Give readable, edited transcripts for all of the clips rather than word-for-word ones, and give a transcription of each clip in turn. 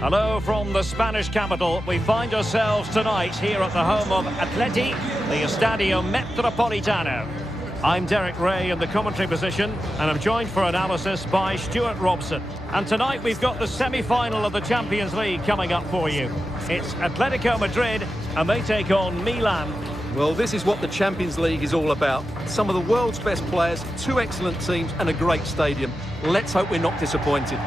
Hello from the Spanish capital. We find ourselves tonight here at the home of Atleti, the Estadio Metropolitano. I'm Derek Ray in the commentary position, and I'm joined for analysis by Stuart Robson. And tonight we've got the semi-final of the Champions League coming up for you. It's Atletico Madrid, and they take on Milan. Well, this is what the Champions League is all about. Some of the world's best players, two excellent teams and a great stadium. Let's hope we're not disappointed.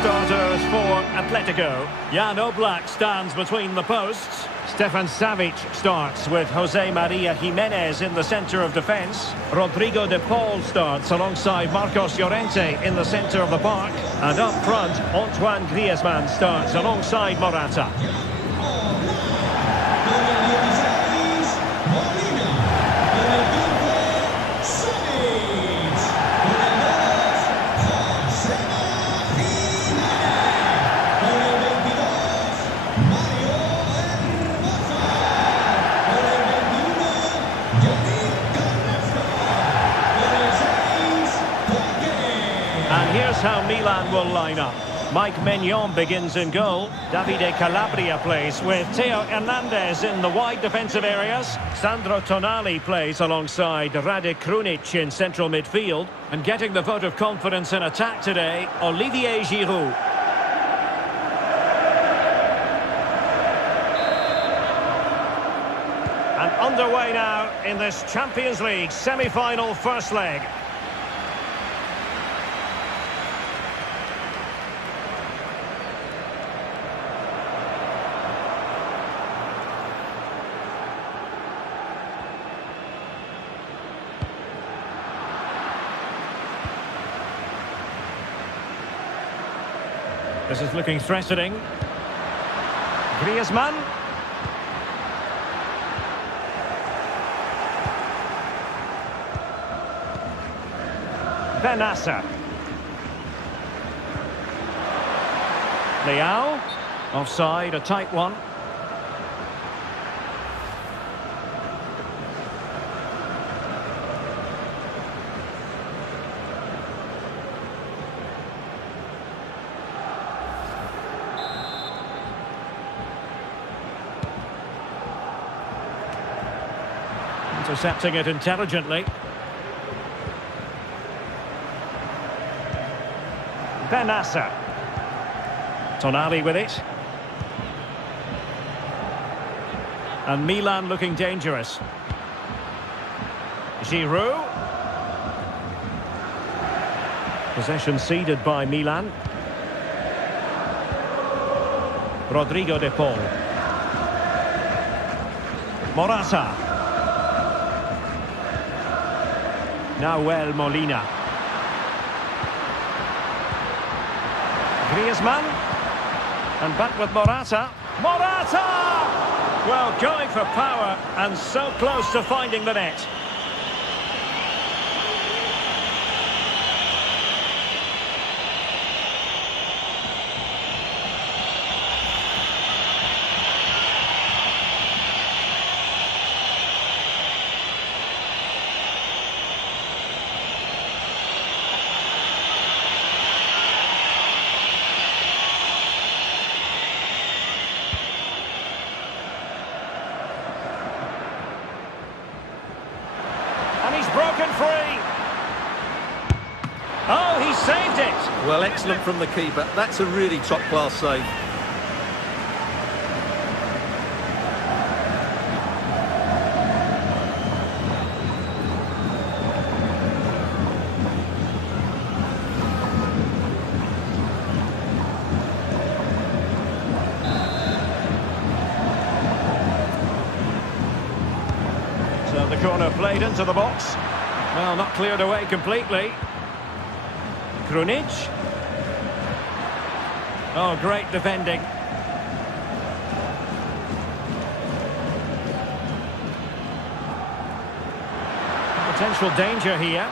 Starters for Atletico. Jan Oblak stands between the posts. Stefan Savic starts with Jose Maria Jimenez in the centre of defence. Rodrigo de Paul starts alongside Marcos Llorente in the centre of the park. And up front, Antoine Griezmann starts alongside Morata. And here's how Milan will line up. Mike Maignan begins in goal. Davide Calabria plays with Theo Hernandez in the wide defensive areas. Sandro Tonali plays alongside Rade Krunic in central midfield. And getting the vote of confidence in attack today, Olivier Giroud. And underway now in this Champions League semi-final first leg. This is looking threatening. Griezmann. Benassa. Leao. Offside, a tight one. Intercepting it intelligently. Benassa. Tonali with it. And Milan looking dangerous. Giroud. Possession ceded by Milan. Rodrigo de Paul. Morata. Nahuel Molina. Griezmann. And back with Morata. Morata! Well, going for power and so close to finding the net. Broken free. Oh, Well, excellent from the keeper. That's a really top-class save. So the corner played into the box. Well, not cleared away completely. Krunic. Oh, great defending. Potential danger here.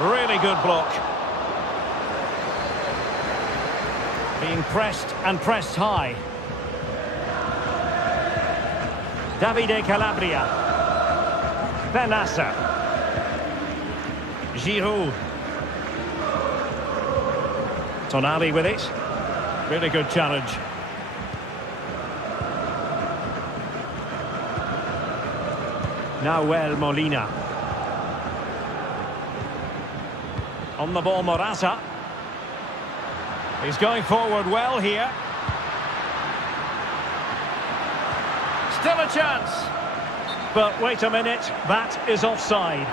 Really good block. Being pressed and pressed high. Davide Calabria. Benassa. Giroud. Tonali with it. Really good challenge. Nahuel Molina. On the ball, Morata. He's going forward well here. Still a chance. But wait a minute, that is offside.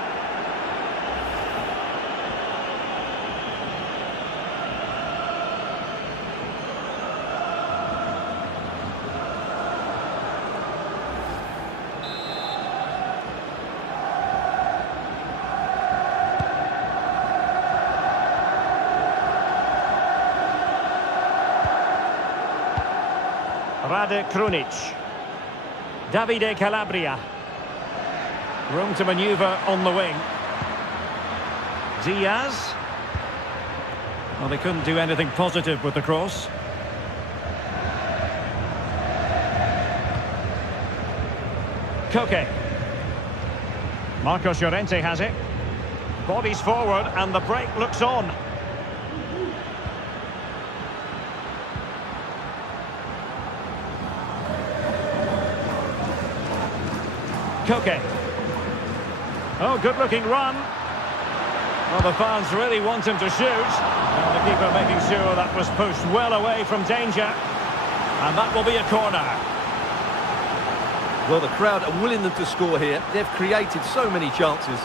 Rade Krunic. Davide Calabria. Room to manoeuvre on the wing. Diaz. Well, they couldn't do anything positive with the cross. Koke. Marcos Llorente has it. Bodies forward and the break looks on. Koke. Oh, good-looking run. Well, the fans really want him to shoot. And the keeper making sure that was pushed well away from danger. And that will be a corner. Well, the crowd are willing them to score here. They've created so many chances.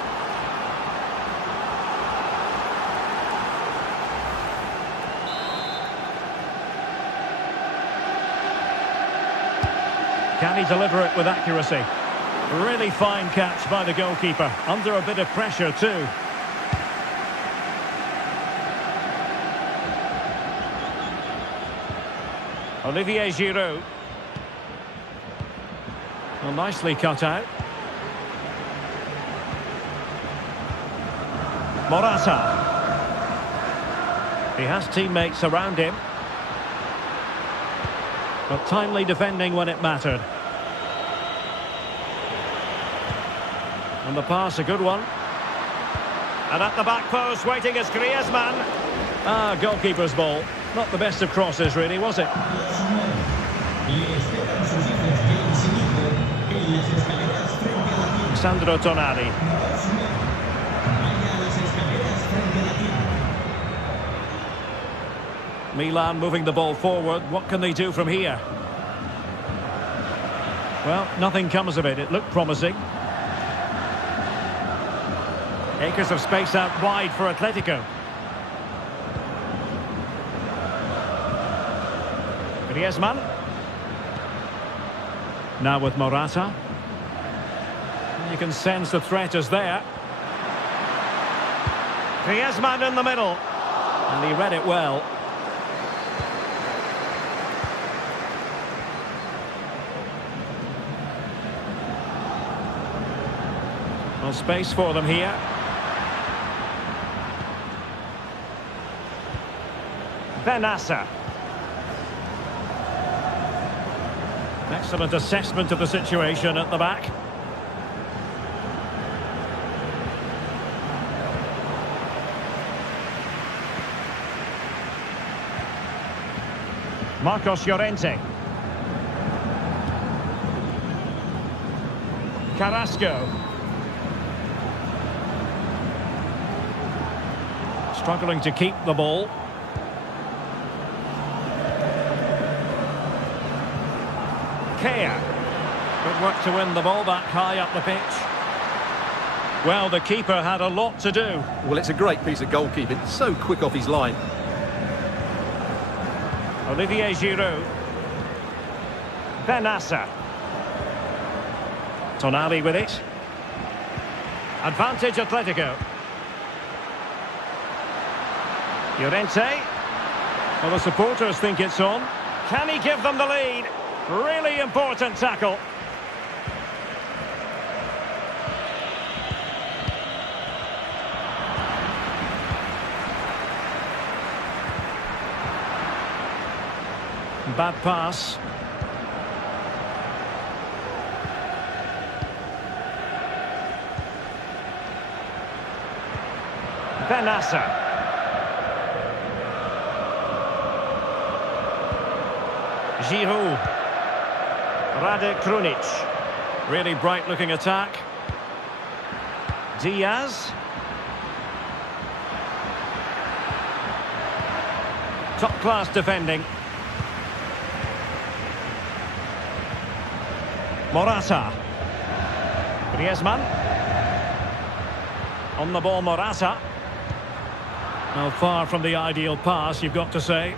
Can he deliver it with accuracy? Really fine catch by the goalkeeper. Under a bit of pressure too. Olivier Giroud. Well, nicely cut out. Morata. He has teammates around him. But timely defending when it mattered. And the pass, a good one. And at the back post, waiting is Griezmann. Ah, goalkeeper's ball. Not the best of crosses, really, was it? Sandro Tonali. Milan moving the ball forward. What can they do from here? Well, nothing comes of it. It looked promising. Acres of space out wide for Atletico. Griezmann. Now with Morata. You can sense the threat is there. Griezmann in the middle. And he read it well. Well, space for them here. Benassa. Excellent assessment of the situation at the back. Marcos Llorente. Carrasco. Struggling to keep the ball. Kea. Good work to win the ball back high up the pitch. Well, the keeper had a lot to do. Well, it's a great piece of goalkeeping. So quick off his line. Olivier Giroud. Benassa. Tonali with it. Advantage Atletico. Llorente. Well, the supporters think it's on. Can he give them the lead? Really important tackle. Bad pass. Benassa. Giroud. Rade Krunic. Really bright looking attack. Diaz. Top class defending. Morata. Griezmann. On the ball, Morata. Well, far from the ideal pass, you've got to say.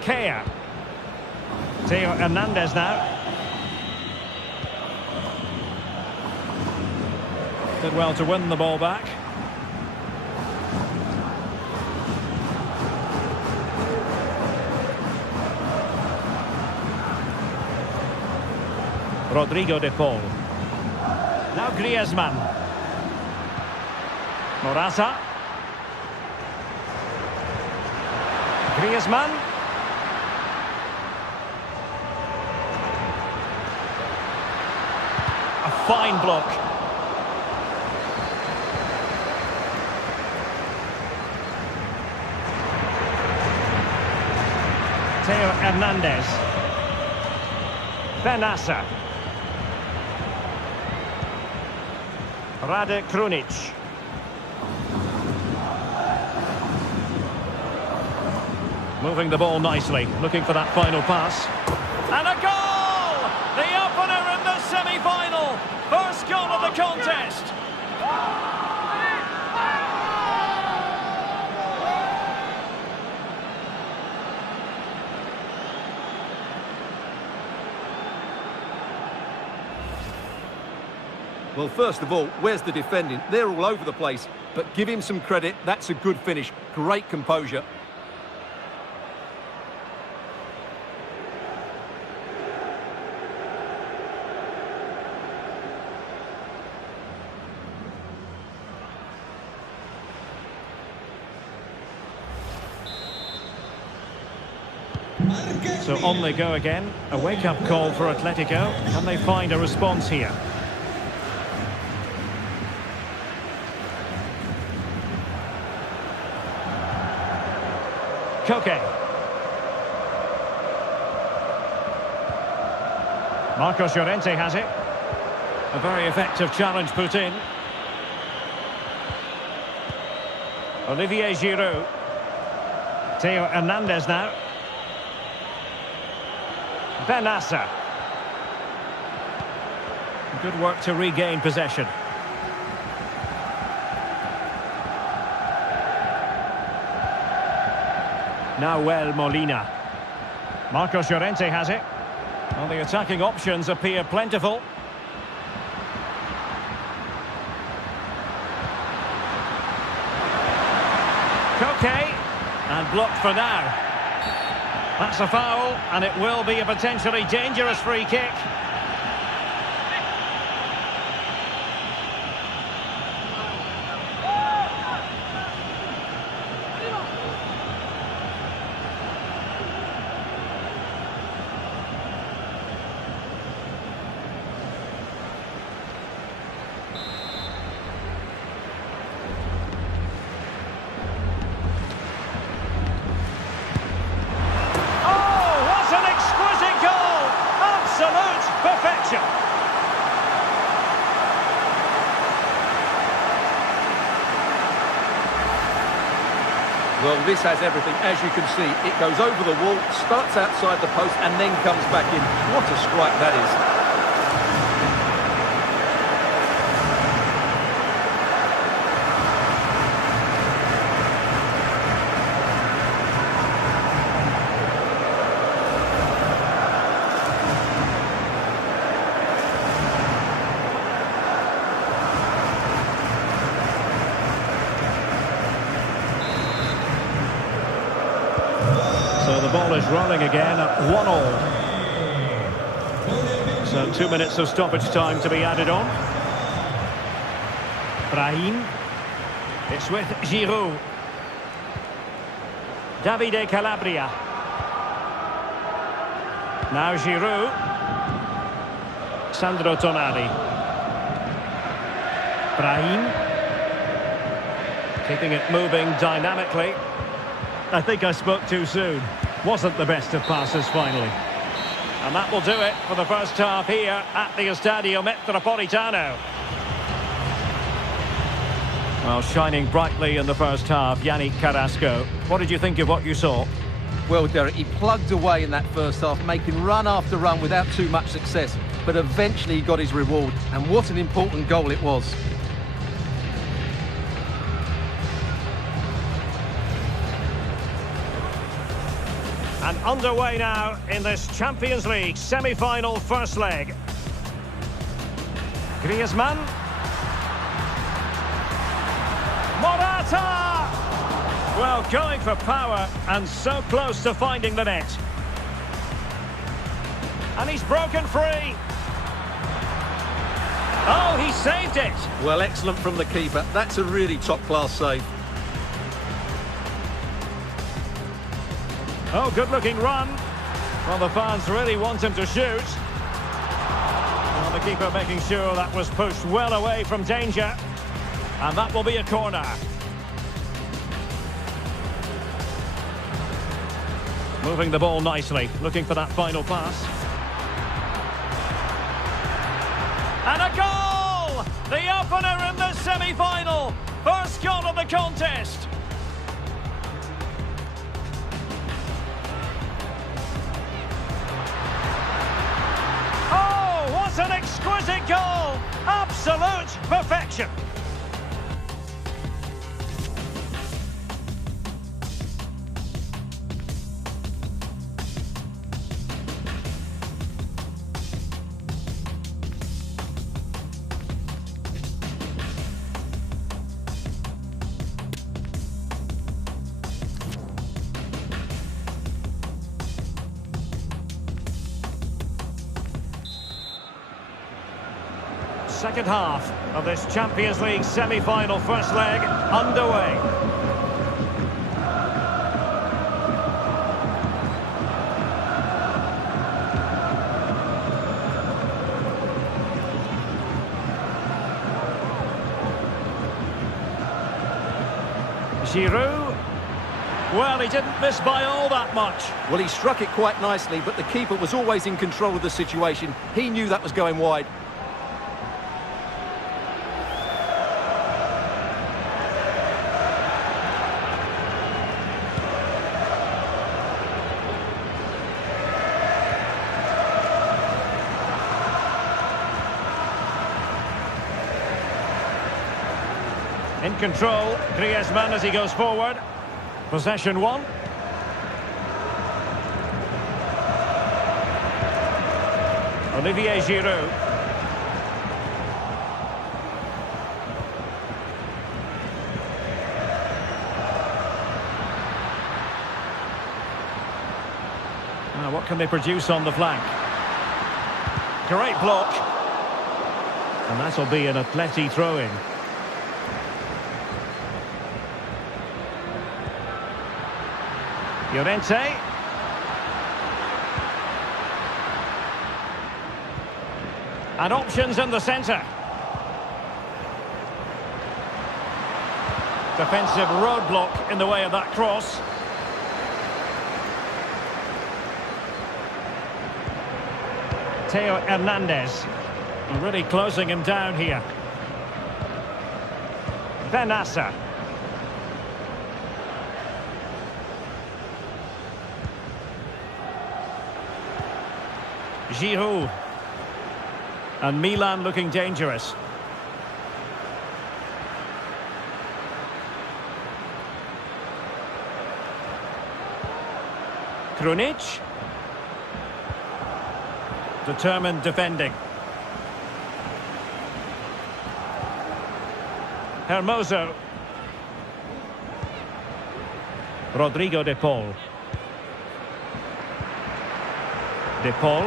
Kea. Theo Hernandez now. Did well to win the ball back. Rodrigo de Paul. Now Griezmann. Morata. Griezmann. A fine block. Theo Hernandez. Benassa. Rade Krunic. Moving the ball nicely, looking for that final pass. And a goal! The opener in the semi-final. First goal of the contest. Well, first of all, where's the defending? They're all over the place, but give him some credit. That's a good finish. Great composure. So on they go again. A wake-up call for Atletico. Can they find a response here? Koke. Marcos Llorente has it. A very effective challenge put in. Olivier Giroud. Theo Hernandez now. Benassa. Good work to regain possession. Nahuel Molina. Marcos Llorente has it. Well, the attacking options appear plentiful. Koke. And blocked for now. That's a foul, and it will be a potentially dangerous free kick. Well, this has everything. As you can see, it goes over the wall, starts outside the post, and then comes back in. What a strike that is. So the ball is rolling again at 1-1. So 2 minutes of stoppage time to be added on. Brahim. It's with Giroud. Davide Calabria. Now Giroud. Sandro Tonali. Brahim. Keeping it moving dynamically. I think I spoke too soon. Wasn't the best of passes finally. And that will do it for the first half here at the Estadio Metropolitano. Well, shining brightly in the first half, Yannick Carrasco. What did you think of what you saw? Well, Derek, he plugged away in that first half, making run after run without too much success. But eventually he got his reward. And what an important goal it was. And underway now in this Champions League semi-final first leg. Griezmann. Morata! Well, going for power and so close to finding the net. And he's broken free. Oh, he saved it. Well, excellent from the keeper. That's a really top-class save. Oh, good-looking run. Well, the fans really want him to shoot. Well, the keeper making sure that was pushed well away from danger. And that will be a corner. Moving the ball nicely, looking for that final pass. And a goal! The opener in the semi-final. First goal of the contest. An exquisite goal! Absolute perfection! Second half of this Champions League semi-final first leg underway. Giroud. Well, he didn't miss by all that much. Well, he struck it quite nicely, but the keeper was always in control of the situation. He knew that was going wide. In control, Griezmann as he goes forward. Possession one. Olivier Giroud. Now, what can they produce on the flank? Great block. And that'll be an Atleti throw-in. Llorente. And options in the centre. Defensive roadblock in the way of that cross. Theo Hernandez. Really closing him down here. Benassa. Giroud. And Milan looking dangerous. Krunic. Determined defending. Hermoso. Rodrigo de Paul. De Paul.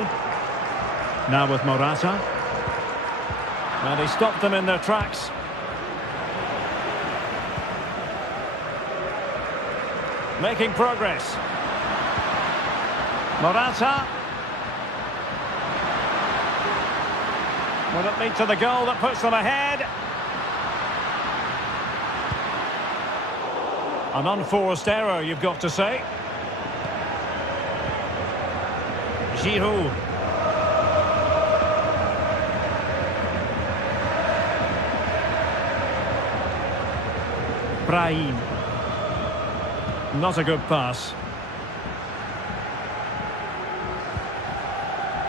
Now with Morata. And he stopped them in their tracks. Making progress. Morata. Will it lead to the goal that puts them ahead? An unforced error, you've got to say. Giroud. Brahim. Not a good pass.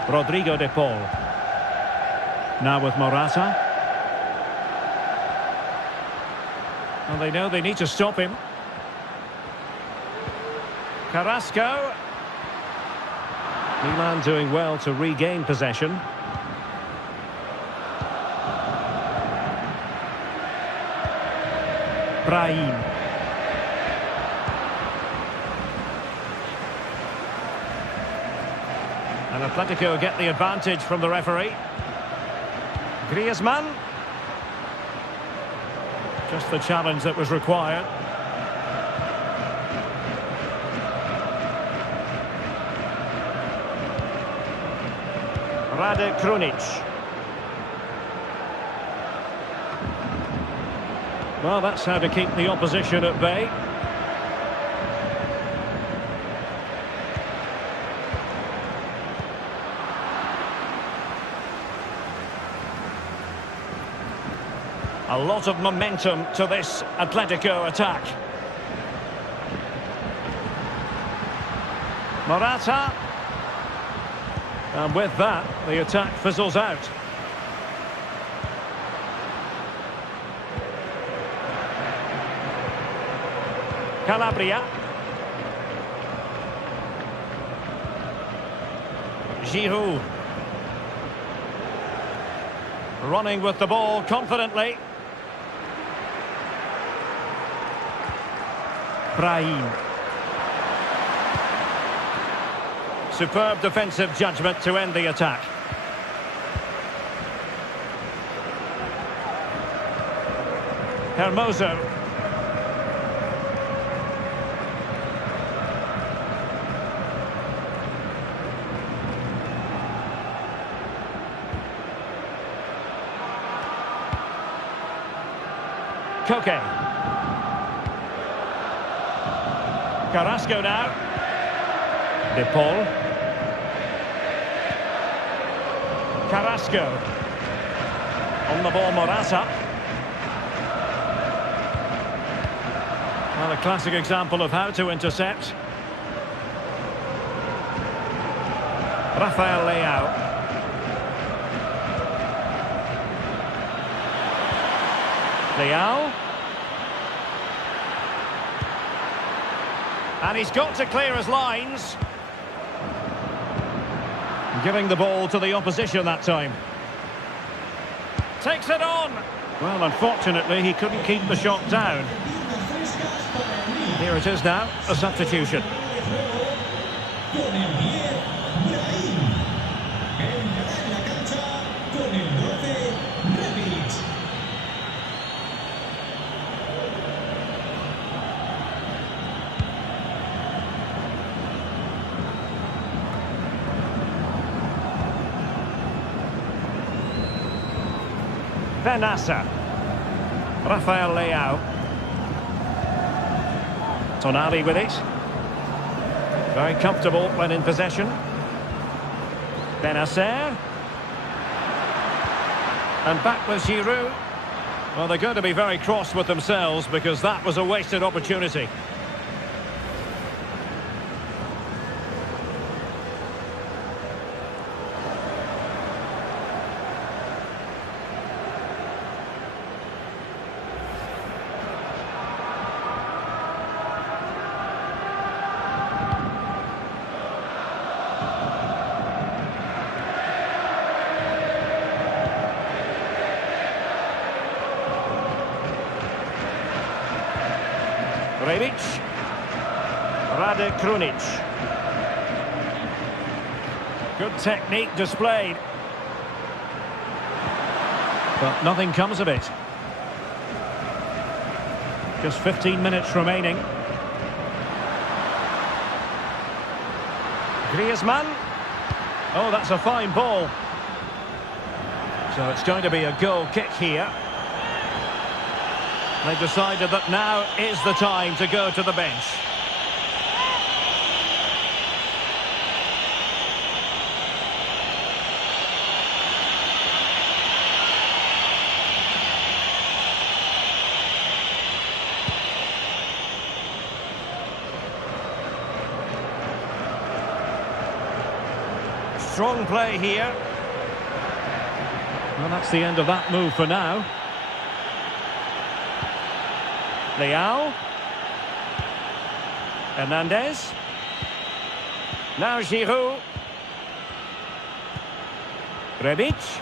Rodrigo de Paul. Now with Morata. And they know they need to stop him. Carrasco. Milan doing well to regain possession. Brahim. And Atletico get the advantage from the referee. Griezmann. Just the challenge that was required. Rade Krunic. Well, that's how to keep the opposition at bay. A lot of momentum to this Atletico attack. Morata. And with that, the attack fizzles out. Calabria. Giroud. Running with the ball confidently. Brahim. Superb defensive judgment to end the attack. Hermoso. Koke. Carrasco now. De Paul. Carrasco. On the ball, Morata. Well, a classic example of how to intercept. Rafael Leao. Leao. And he's got to clear his lines. Giving the ball to the opposition that time. Takes it on. Well, unfortunately, he couldn't keep the shot down. Here it is now, a substitution. Benassa. Rafael Leao. Tonali with it. Very comfortable when in possession. Benassa. And back with Giroud. Well, they're going to be very cross with themselves because that was a wasted opportunity. Rebic. Rade Krunic. Good technique displayed. But nothing comes of it. Just 15 minutes remaining. Griezmann. Oh, that's a fine ball. So it's going to be a goal kick here. They've decided that now is the time to go to the bench. Strong play here. Well, that's the end of that move for now. Leao. Hernandez. Now Giroud. Rebic.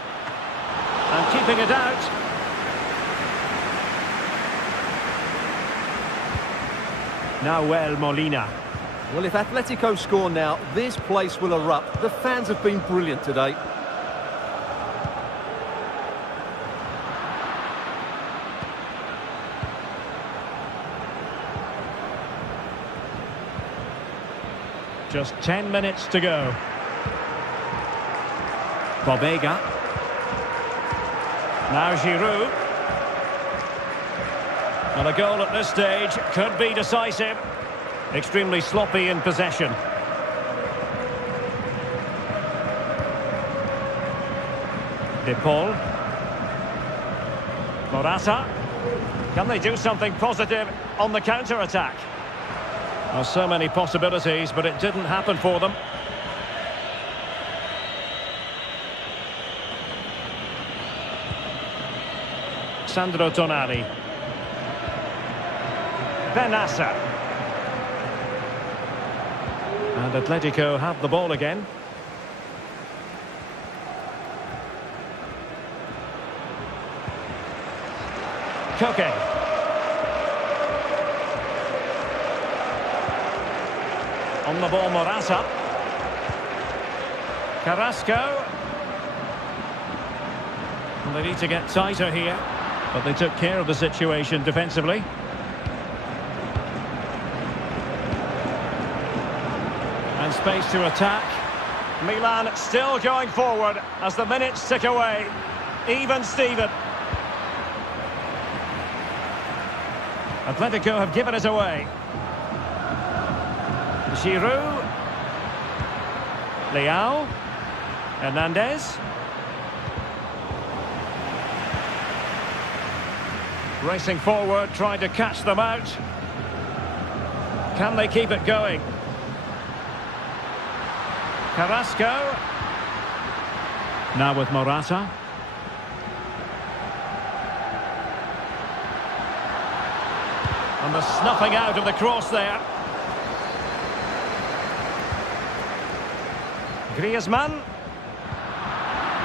And keeping it out. Now Molina. Well, if Atletico score now, this place will erupt. The fans have been brilliant today. Just 10 minutes to go. Bobega. Now Giroud. And a goal at this stage could be decisive. Extremely sloppy in possession. De Paul. Morata. Can they do something positive on the counter-attack? Well, so many possibilities, but it didn't happen for them. Sandro Tonali. Benassa. And Atletico have the ball again. Koke. On the ball, Morata. Carrasco. And they need to get tighter here, but they took care of the situation defensively. And space to attack. Milan still going forward as the minutes tick away. Even Steven. Atletico have given it away. Giroud. Leao. Hernandez. Racing forward, trying to catch them out. Can they keep it going? Carrasco. Now with Morata. And the snuffing out of the cross there. Griezmann.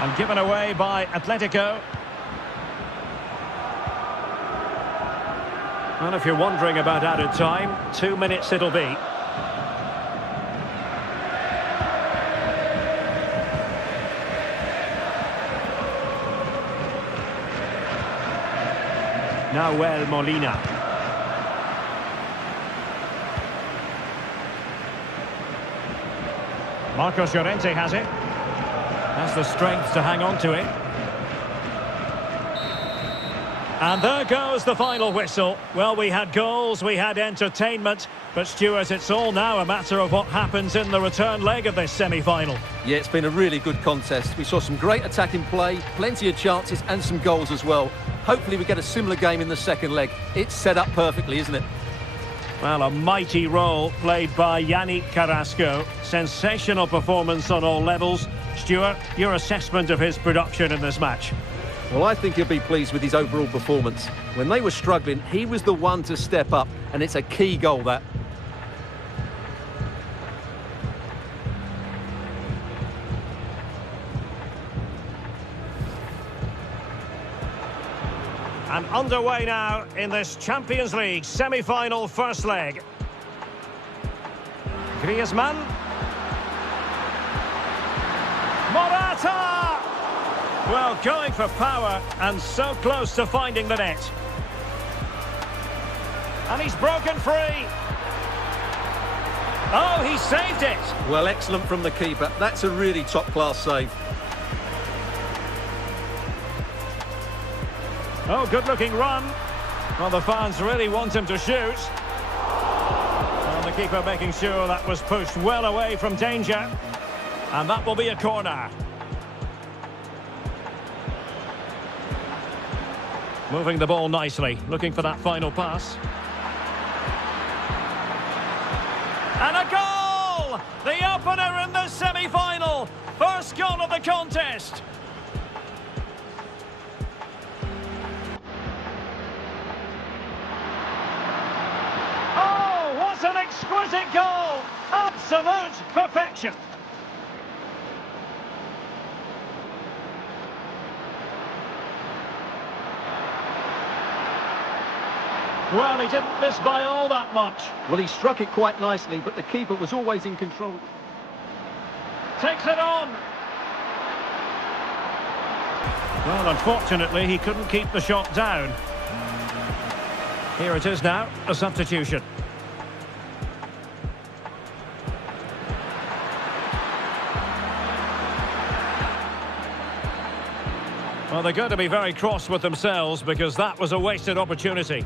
And given away by Atletico. And if you're wondering about added time, 2 minutes it'll be. Now Molina. Marcos Llorente has it. Has the strength to hang on to it. And there goes the final whistle. Well, we had goals, we had entertainment, but Stuart, it's all now a matter of what happens in the return leg of this semi-final. Yeah, it's been a really good contest. We saw some great attacking play, plenty of chances and some goals as well. Hopefully we get a similar game in the second leg. It's set up perfectly, isn't it? Well, a mighty role played by Yannick Carrasco. Sensational performance on all levels. Stuart, your assessment of his production in this match? Well, I think he'll be pleased with his overall performance. When they were struggling, he was the one to step up, and it's a key goal, that. And underway now in this Champions League semi-final first leg. Griezmann. Morata! Well, going for power and so close to finding the net. And he's broken free. Oh, he saved it. Well, excellent from the keeper. That's a really top-class save. Oh, good-looking run. Well, the fans really want him to shoot. Well, the keeper making sure that was pushed well away from danger. And that will be a corner. Moving the ball nicely, looking for that final pass. And a goal! The opener in the semi-final. First goal of the contest. Oh, what an exquisite goal! Absolute perfection. Well, he didn't miss by all that much. Well, he struck it quite nicely, but the keeper was always in control. Takes it on. Well, unfortunately, he couldn't keep the shot down. Here it is now, a substitution. Well, they're going to be very cross with themselves because that was a wasted opportunity.